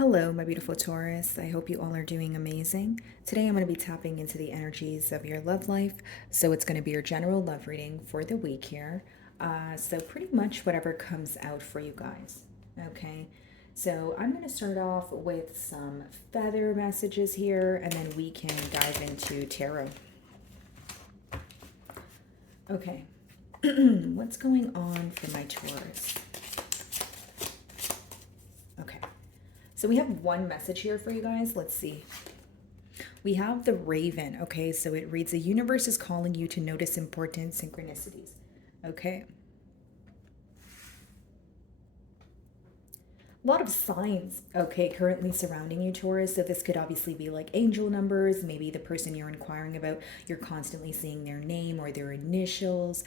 Hello, my beautiful Taurus. I hope you all are doing amazing. Today I'm going to be tapping into the energies of your love life. So it's going to be your general love reading for the week here. So pretty much whatever comes out for you guys. Okay. So I'm going to start off with some feather messages here and then we can dive into tarot. Okay. What's going on for my Taurus? Okay. So we have one message here for you guys. Let's see. We have the Raven. Okay, so it reads, the universe is calling you to notice important synchronicities. Okay. A lot of signs, okay, currently surrounding you, Taurus. So this could obviously be like angel numbers. Maybe the person you're inquiring about, you're constantly seeing their name or their initials,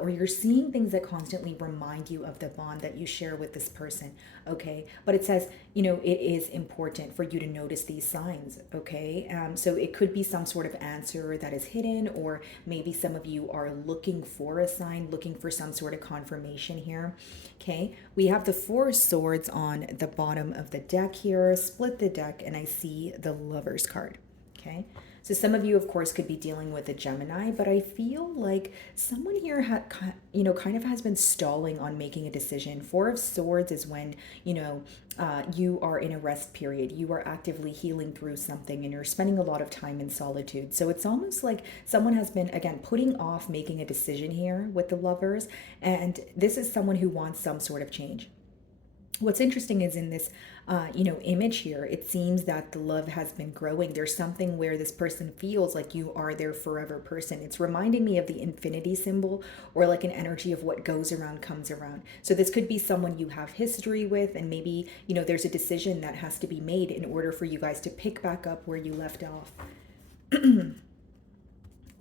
or you're seeing things that constantly remind you of the bond that you share with this person, okay? But it says, it is important for you to notice these signs, okay? So it could be some sort of answer that is hidden, or maybe some of you are looking for a sign, looking for some sort of confirmation here, okay? We have the Four of Swords on the bottom of the deck here. Split the deck and I see the Lovers card. Okay. So some of you, of course, could be dealing with a Gemini, but I feel like someone here kind of has been stalling on making a decision. Four of Swords is when, you are in a rest period. You are actively healing through something and you're spending a lot of time in solitude. So it's almost like someone has been, again, putting off making a decision here with the Lovers. And this is someone who wants some sort of change. What's interesting is in this, image here, it seems that the love has been growing. There's something where this person feels like you are their forever person. It's reminding me of the infinity symbol, or like an energy of what goes around comes around. So this could be someone you have history with, and maybe, there's a decision that has to be made in order for you guys to pick back up where you left off.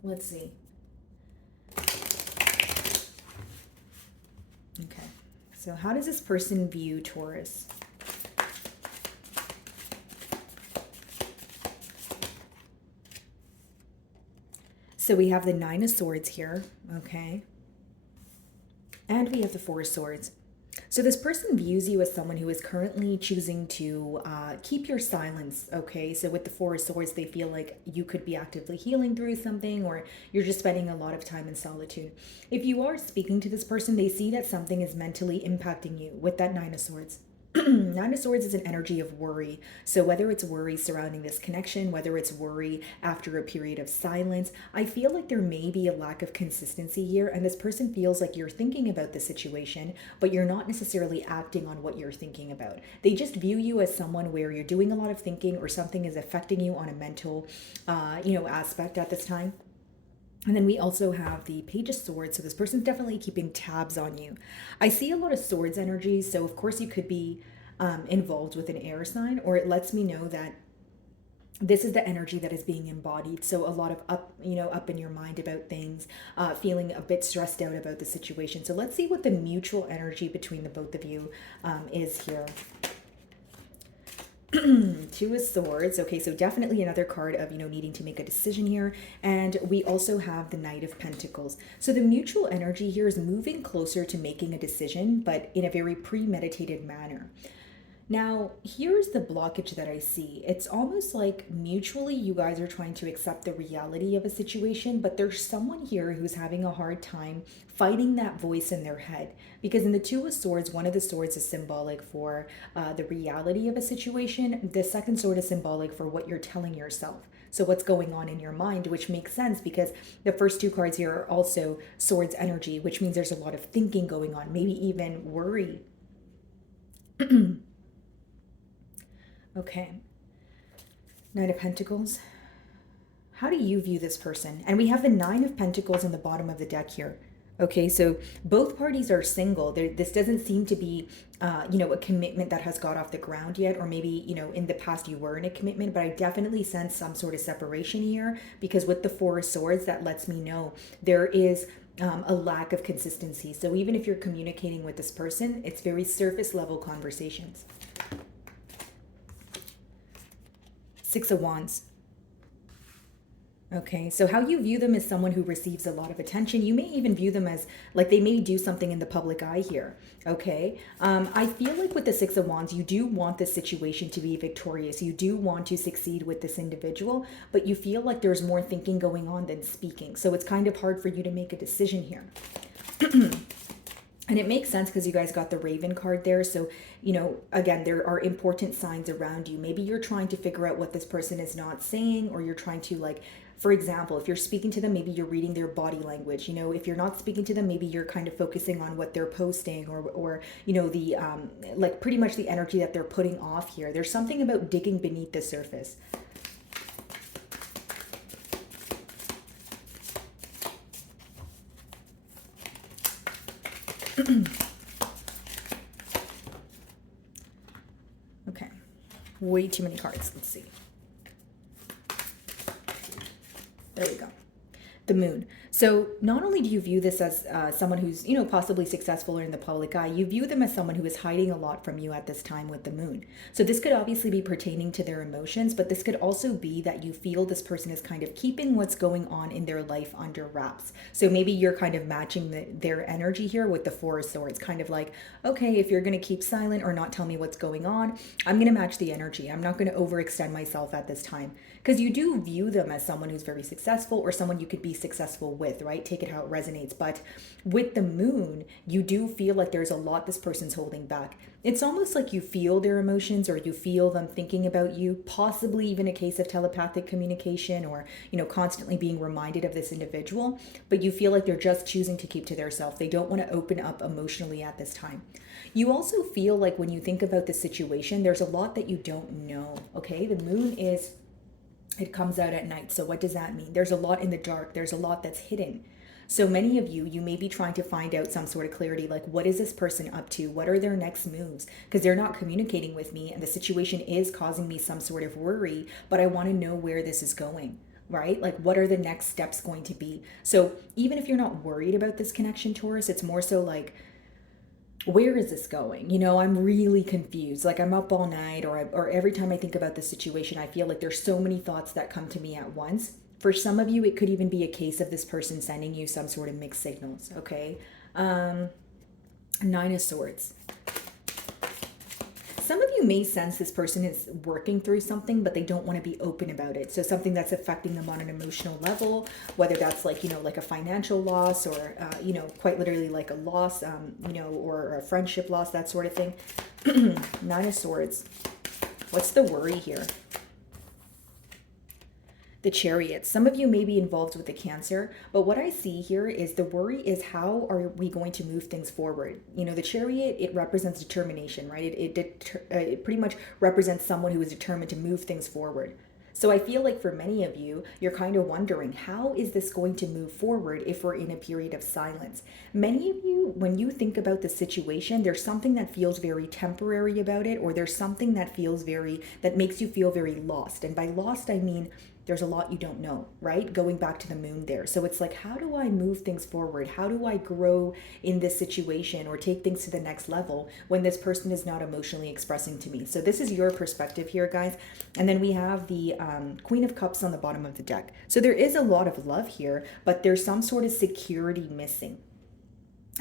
Let's see. Okay. So how does this person view Taurus? So we have the Nine of Swords here, okay? And we have the Four of Swords. So this person views you as someone who is currently choosing to keep your silence, okay? So with the Four of Swords, they feel like you could be actively healing through something, or you're just spending a lot of time in solitude. If you are speaking to this person, they see that something is mentally impacting you with that Nine of Swords. Nine of Swords is an energy of worry. So whether it's worry surrounding this connection, whether it's worry after a period of silence, I feel like there may be a lack of consistency here. And this person feels like you're thinking about the situation, but you're not necessarily acting on what you're thinking about. They just view you as someone where you're doing a lot of thinking, or something is affecting you on a mental, aspect at this time. And then we also have the Page of Swords. So this person's definitely keeping tabs on you. I see a lot of swords energy. So of course you could be involved with an air sign, or it lets me know that this is the energy that is being embodied. So a lot of up in your mind about things, feeling a bit stressed out about the situation. So let's see what the mutual energy between the both of you is here. Two of Swords. Okay, so definitely another card of, needing to make a decision here. And we also have the Knight of Pentacles. So the mutual energy here is moving closer to making a decision, but in a very premeditated manner. Now, here's the blockage that I see. It's almost like mutually you guys are trying to accept the reality of a situation, but there's someone here who's having a hard time fighting that voice in their head. Because in the Two of Swords, one of the swords is symbolic for the reality of a situation. The second sword is symbolic for what you're telling yourself. So what's going on in your mind, which makes sense because the first two cards here are also swords energy, which means there's a lot of thinking going on, maybe even worry. Okay. Knight of Pentacles. How do you view this person? And we have the Nine of Pentacles on the bottom of the deck here. Okay, so both parties are single. This doesn't seem to be, a commitment that has got off the ground yet, or maybe, in the past you were in a commitment, but I definitely sense some sort of separation here, because with the Four of Swords, that lets me know there is a lack of consistency. So even if you're communicating with this person, it's very surface level conversations. Six of Wands. Okay, so how you view them is someone who receives a lot of attention. You may even view them as like they may do something in the public eye here. Okay, I feel like with the Six of Wands, you do want this situation to be victorious. You do want to succeed with this individual, but you feel like there's more thinking going on than speaking. So it's kind of hard for you to make a decision here. And it makes sense because you guys got the Raven card there. So, again, there are important signs around you. Maybe you're trying to figure out what this person is not saying, or you're trying to, like, for example, if you're speaking to them, maybe you're reading their body language. If you're not speaking to them, maybe you're kind of focusing on what they're posting, or the like pretty much the energy that they're putting off here. There's something about digging beneath the surface. Okay, way too many cards. Let's see. There we go. The Moon. So not only do you view this as someone who's, possibly successful or in the public eye, you view them as someone who is hiding a lot from you at this time with the Moon. So this could obviously be pertaining to their emotions, but this could also be that you feel this person is kind of keeping what's going on in their life under wraps. So maybe you're kind of matching their energy here with the Four of Swords, kind of like, okay, if you're going to keep silent or not tell me what's going on, I'm going to match the energy. I'm not going to overextend myself at this time. Because you do view them as someone who's very successful or someone you could be successful with, right? Take it how it resonates. But with the Moon, you do feel like there's a lot this person's holding back. It's almost like you feel their emotions, or you feel them thinking about you, possibly even a case of telepathic communication, or, constantly being reminded of this individual. But you feel like they're just choosing to keep to themselves. They don't want to open up emotionally at this time. You also feel like when you think about the situation, there's a lot that you don't know, okay? The Moon it comes out at night. So what does that mean? There's a lot in the dark. There's a lot that's hidden. So many of you may be trying to find out some sort of clarity, like what is this person up to? What are their next moves? Because they're not communicating with me and the situation is causing me some sort of worry, but I want to know where this is going, right? Like what are the next steps going to be? So even if you're not worried about this connection, Taurus, it's more so like, where is this going? I'm really confused. Like I'm up all night, or every time I think about this situation, I feel like there's so many thoughts that come to me at once. For some of you, it could even be a case of this person sending you some sort of mixed signals, okay? Nine of Swords. Some of you may sense this person is working through something, but they don't want to be open about it. So something that's affecting them on an emotional level, whether that's like, like a financial loss, or, quite literally like a loss, or a friendship loss, that sort of thing. Nine of Swords. What's the worry here? The Chariot. Some of you may be involved with the Cancer, but what I see here is the worry is how are we going to move things forward? The Chariot, it represents determination, right? It pretty much represents someone who is determined to move things forward. So I feel like for many of you, you're kind of wondering, how is this going to move forward if we're in a period of silence? Many of you, when you think about the situation, there's something that feels very temporary about it, or there's something that makes you feel very lost. And by lost, I mean, there's a lot you don't know, right? Going back to the Moon there. So it's like, how do I move things forward? How do I grow in this situation or take things to the next level when this person is not emotionally expressing to me? So this is your perspective here, guys. And then we have the Queen of Cups on the bottom of the deck. So there is a lot of love here, but there's some sort of security missing.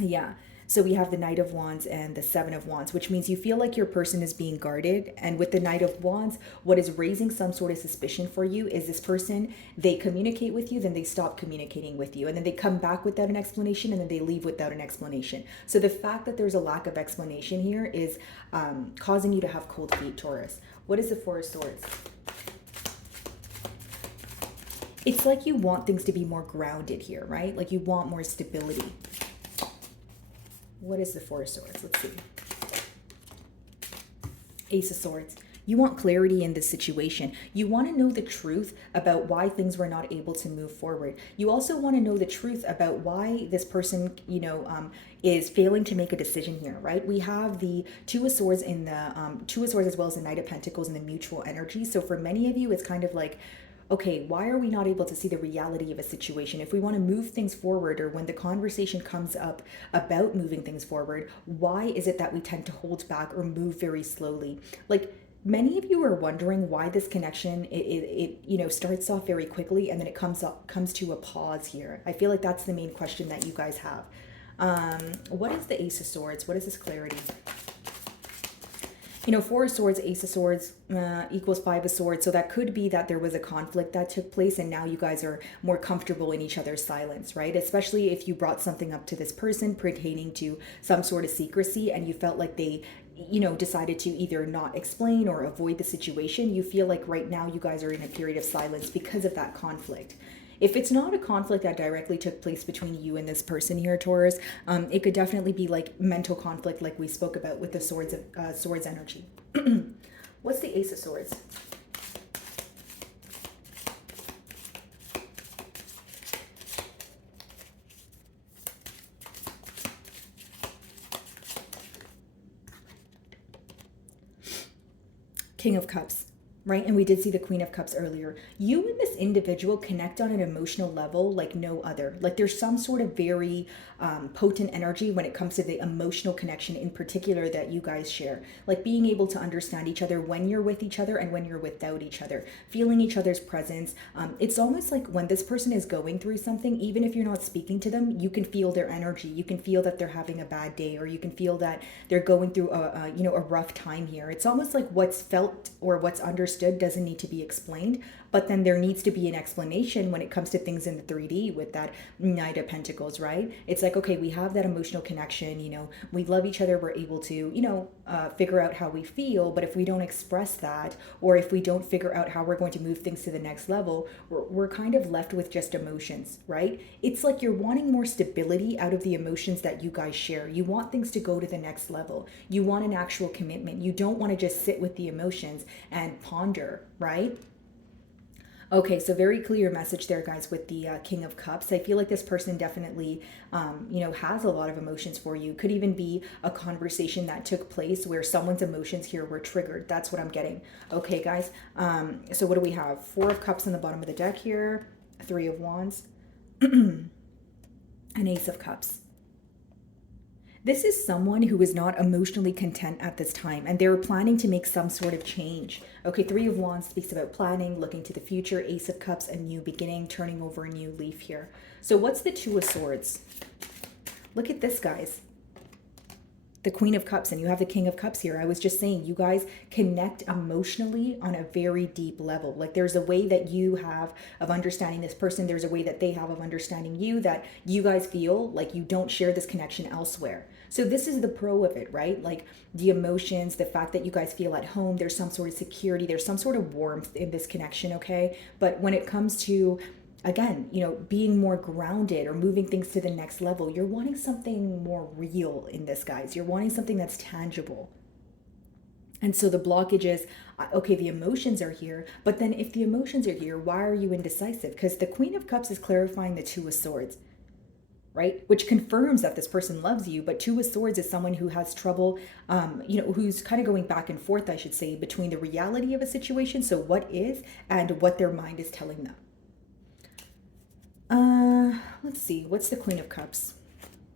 Yeah. So we have the Knight of Wands and the Seven of Wands, which means you feel like your person is being guarded. And with the Knight of Wands, what is raising some sort of suspicion for you is this person, they communicate with you, then they stop communicating with you. And then they come back without an explanation, and then they leave without an explanation. So the fact that there's a lack of explanation here is causing you to have cold feet, Taurus. What is the Four of Swords? It's like you want things to be more grounded here, right? Like you want more stability. What is the Four of Swords? Let's see. Ace of Swords. You want clarity in this situation. You want to know the truth about why things were not able to move forward. You also want to know the truth about why this person, is failing to make a decision here, right? We have the Two of Swords in the Two of Swords as well as the Knight of Pentacles in the mutual energy. So for many of you, it's kind of like, okay, why are we not able to see the reality of a situation? If we want to move things forward, or when the conversation comes up about moving things forward, why is it that we tend to hold back or move very slowly? Like, many of you are wondering why this connection starts off very quickly and then it comes to a pause here. I feel like that's the main question that you guys have. What is the Ace of Swords? What is this clarity? Four of Swords, Ace of Swords equals Five of Swords. So that could be that there was a conflict that took place and now you guys are more comfortable in each other's silence, right? Especially if you brought something up to this person pertaining to some sort of secrecy and you felt like they decided to either not explain or avoid the situation. You feel like right now you guys are in a period of silence because of that conflict. If it's not a conflict that directly took place between you and this person here, Taurus, it could definitely be like mental conflict, like we spoke about with the swords energy. What's the Ace of Swords? King of Cups. Right? And we did see the Queen of Cups earlier. You and this individual connect on an emotional level like no other. Like there's some sort of very potent energy when it comes to the emotional connection in particular that you guys share. Like being able to understand each other when you're with each other and when you're without each other. Feeling each other's presence. It's almost like when this person is going through something, even if you're not speaking to them, you can feel their energy. You can feel that they're having a bad day, or you can feel that they're going through a rough time here. It's almost like what's felt or what's understood doesn't need to be explained, but then there needs to be an explanation when it comes to things in the 3D with that Knight of Pentacles, right? It's like, okay, we have that emotional connection, we love each other, we're able to, figure out how we feel, but if we don't express that, or if we don't figure out how we're going to move things to the next level, we're kind of left with just emotions, right? It's like you're wanting more stability out of the emotions that you guys share. You want things to go to the next level. You want an actual commitment. You don't want to just sit with the emotions and ponder, right? Okay, so very clear message there, guys, with the King of Cups. I feel like this person definitely, has a lot of emotions for you. Could even be a conversation that took place where someone's emotions here were triggered. That's what I'm getting. Okay, guys. So what do we have? Four of Cups on the bottom of the deck here. Three of Wands. An Ace of Cups. This is someone who is not emotionally content at this time, and they're planning to make some sort of change. Okay, Three of Wands speaks about planning, looking to the future. Ace of Cups, a new beginning, turning over a new leaf here. So what's the Two of Swords? Look at this, guys. The Queen of Cups, and you have the King of Cups here. I was just saying, you guys connect emotionally on a very deep level. Like there's a way that you have of understanding this person. There's a way that they have of understanding you, that you guys feel like you don't share this connection elsewhere. So this is the pro of it, right? Like the emotions, the fact that you guys feel at home, there's some sort of security, there's some sort of warmth in this connection, okay? But when it comes to, again, being more grounded or moving things to the next level, you're wanting something more real in this, guys. You're wanting something that's tangible. And so the blockage is, okay, the emotions are here, but then if the emotions are here, why are you indecisive? Because the Queen of Cups is clarifying the Two of Swords, right? Which confirms that this person loves you, but Two of Swords is someone who has trouble, who's kind of going back and forth, I should say, between the reality of a situation, so what is, and what their mind is telling them. Let's see, what's the Queen of Cups?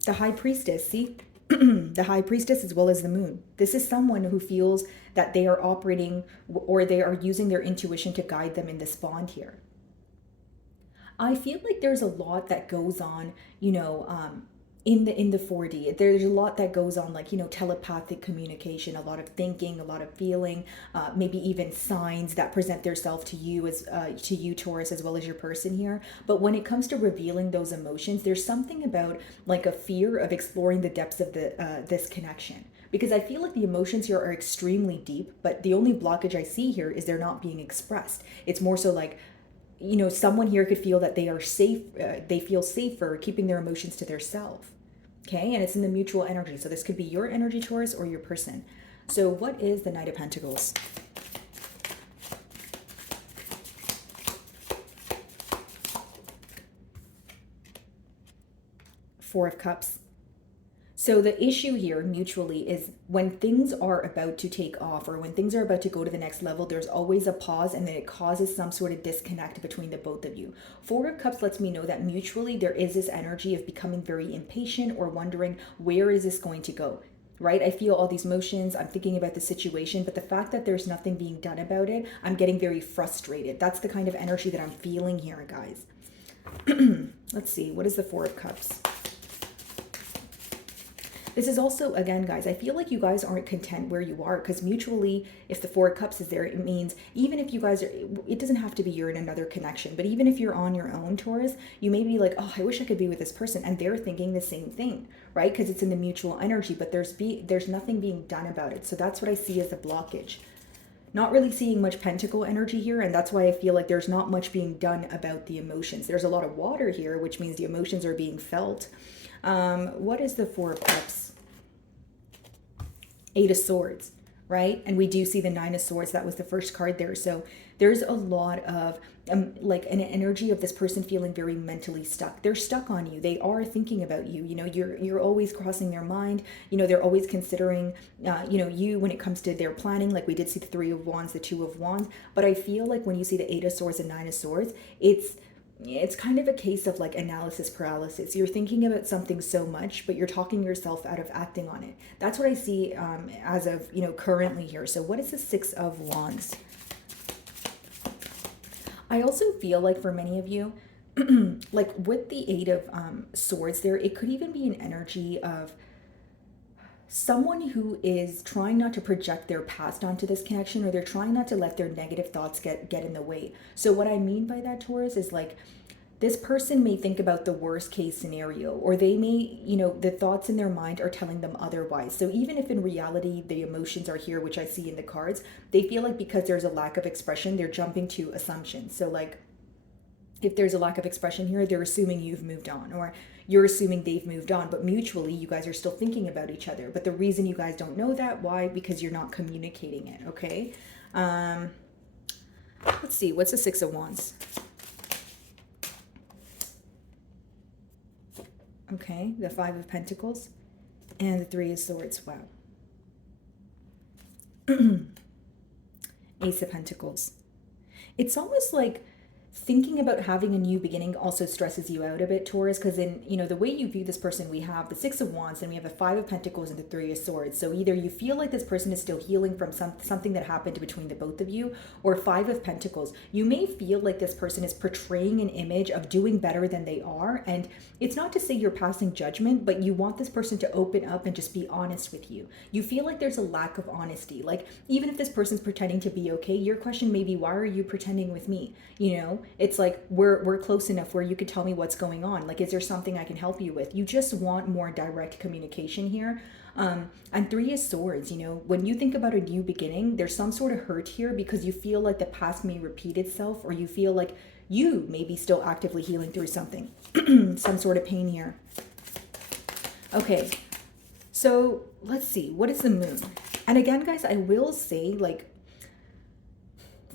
The High Priestess, see? The High Priestess as well as the Moon. This is someone who feels that they are operating or they are using their intuition to guide them in this bond here. I feel like there's a lot that goes on, in the 4D. There's a lot that goes on, like, telepathic communication, a lot of thinking, a lot of feeling, maybe even signs that present themselves to you as to you, Taurus, as well as your person here. But when it comes to revealing those emotions, there's something about like a fear of exploring the depths of the this connection. Because I feel like the emotions here are extremely deep, but the only blockage I see here is they're not being expressed. It's more so like, someone here could feel that they are safe, they feel safer keeping their emotions to their self. Okay, and it's in the mutual energy. So this could be your energy, Taurus, or your person. So what is the Knight of Pentacles? Four of Cups. So the issue here mutually is when things are about to take off or when things are about to go to the next level, there's always a pause and then it causes some sort of disconnect between the both of you. Four of Cups lets me know that mutually there is this energy of becoming very impatient or wondering, where is this going to go? right? I feel all these emotions. I'm thinking about the situation, but the fact that there's nothing being done about it, I'm getting very frustrated. That's the kind of energy that I'm feeling here, guys. Let's see. What is the Four of Cups? This is also, again, guys, I feel like you guys aren't content where you are, because mutually, if the Four of Cups is there, it means even if you guys are, it doesn't have to be you're in another connection, but even if you're on your own, Taurus, you may be like, oh, I wish I could be with this person. And they're thinking the same thing, right? Because it's in the mutual energy, but there's nothing being done about it. So that's what I see as a blockage. Not really seeing much pentacle energy here, and that's why I feel like there's not much being done about the emotions. There's a lot of water here, which means the emotions are being felt. What is the Four of Cups? Eight of Swords, right? And we do see the Nine of Swords. That was the first card there. So there's a lot of like an energy of this person feeling very mentally stuck. They're stuck on you. They are thinking about you. You know, you're always crossing their mind. You know, they're always considering, you know, you when it comes to their planning. Like we did see the Three of Wands, the Two of Wands. But I feel like when you see the Eight of Swords and Nine of Swords, it's kind of a case of like analysis paralysis. You're thinking about something so much, but you're talking yourself out of acting on it. That's what I see as of, you know, currently here. So what is the Six of Wands? I also feel like for many of you, like with the Eight of Swords there, it could even be an energy of someone who is trying not to project their past onto this connection, or they're trying not to let their negative thoughts get in the way. So what I mean by that, Taurus, is like this person may think about the worst case scenario, or they may, you know, the thoughts in their mind are telling them otherwise. So even if in reality the emotions are here, which I see in the cards, they feel like because there's a lack of expression, they're jumping to assumptions. So like if there's a lack of expression here, they're assuming you've moved on, or you're assuming they've moved on, but mutually you guys are still thinking about each other. But the reason you guys don't know that, why? Because you're not communicating it, okay? Let's see, what's the Six of Wands? Okay, the Five of Pentacles and the Three of Swords. Wow. Ace of Pentacles. It's almost like thinking about having a new beginning also stresses you out a bit, Taurus, because in, you know, the way you view this person, we have the Six of Wands and we have the Five of Pentacles and the Three of Swords. So either you feel like this person is still healing from something that happened between the both of you, or Five of Pentacles. You may feel like this person is portraying an image of doing better than they are. And it's not to say you're passing judgment, but you want this person to open up and just be honest with you. You feel like there's a lack of honesty. Like even if this person's pretending to be okay, your question may be, why are you pretending with me? You know, it's like we're close enough where you could tell me what's going on. Like, is there something I can help you with? You just want more direct communication here. And Three of Swords, you know, when you think about a new beginning, there's some sort of hurt here because you feel like the past may repeat itself, or you feel like you may be still actively healing through something, some sort of pain here. Okay, so let's see, what is the Moon? And again, guys, I will say, like,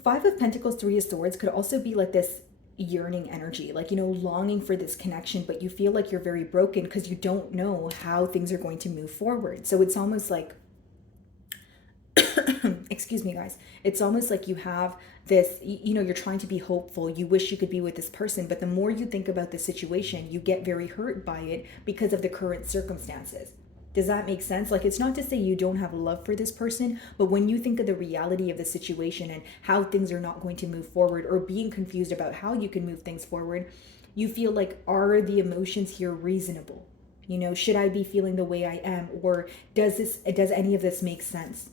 Five of Pentacles, Three of Swords could also be like this yearning energy, like, you know, longing for this connection, but you feel like you're very broken because you don't know how things are going to move forward. So it's almost like, excuse me, guys, it's almost like you have this, you know, you're trying to be hopeful. You wish you could be with this person, but the more you think about the situation, you get very hurt by it because of the current circumstances. Does that make sense? Like, it's not to say you don't have love for this person, but when you think of the reality of the situation and how things are not going to move forward, or being confused about how you can move things forward, you feel like, are the emotions here reasonable? You know, should I be feeling the way I am? Or does any of this make sense?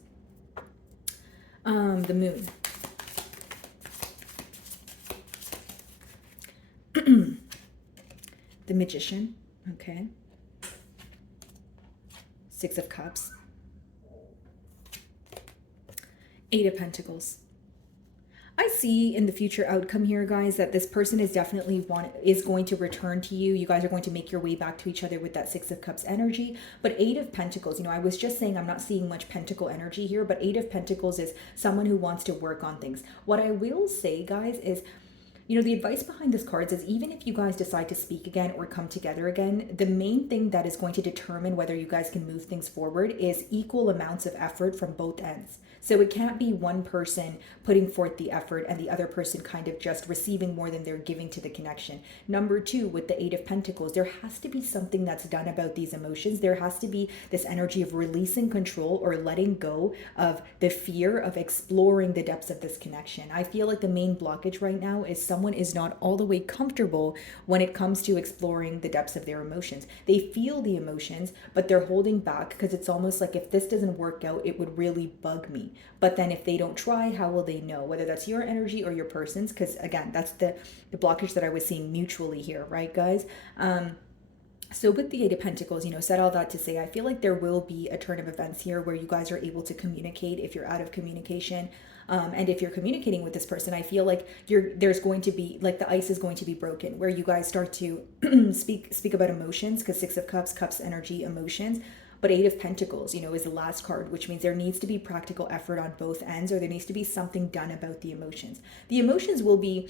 The Moon. The Magician. Okay. Six of Cups. Eight of Pentacles. I see in the future outcome here, guys, that this person is definitely going to return to you. You guys are going to make your way back to each other with that Six of Cups energy. But Eight of Pentacles, you know, I was just saying I'm not seeing much pentacle energy here, but Eight of Pentacles is someone who wants to work on things. What I will say, guys, is, The advice behind this cards is even if you guys decide to speak again or come together again, the main thing that is going to determine whether you guys can move things forward is equal amounts of effort from both ends. So it can't be one person putting forth the effort and the other person kind of just receiving more than they're giving to the connection. Number two, with the Eight of Pentacles, there has to be something that's done about these emotions. There has to be this energy of releasing control or letting go of the fear of exploring the depths of this connection. I feel like the main blockage right now is someone is not all the way comfortable when it comes to exploring the depths of their emotions. They feel the emotions, but they're holding back because it's almost like if this doesn't work out, it would really bug me. But then if they don't try, how will they know? Whether that's your energy or your person's, because again, that's the blockage that I was seeing mutually here, right, guys? So with the Eight of Pentacles, said all that to say, I feel like there will be a turn of events here where you guys are able to communicate if you're out of communication. And if you're communicating with this person, I feel like there's going to be, like, the ice is going to be broken, where you guys start to speak about emotions, because Six of Cups, Cups energy, emotions. But Eight of Pentacles, is the last card, which means there needs to be practical effort on both ends, or there needs to be something done about the emotions. The emotions will be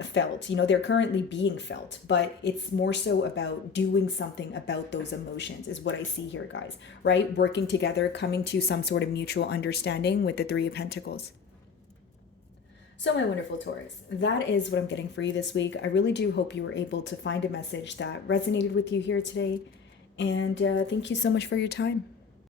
felt, they're currently being felt, but it's more so about doing something about those emotions is what I see here, guys, right? Working together, coming to some sort of mutual understanding with the Three of Pentacles. So, my wonderful Taurus, that is what I'm getting for you this week. I really do hope you were able to find a message that resonated with you here today. And thank you so much for your time.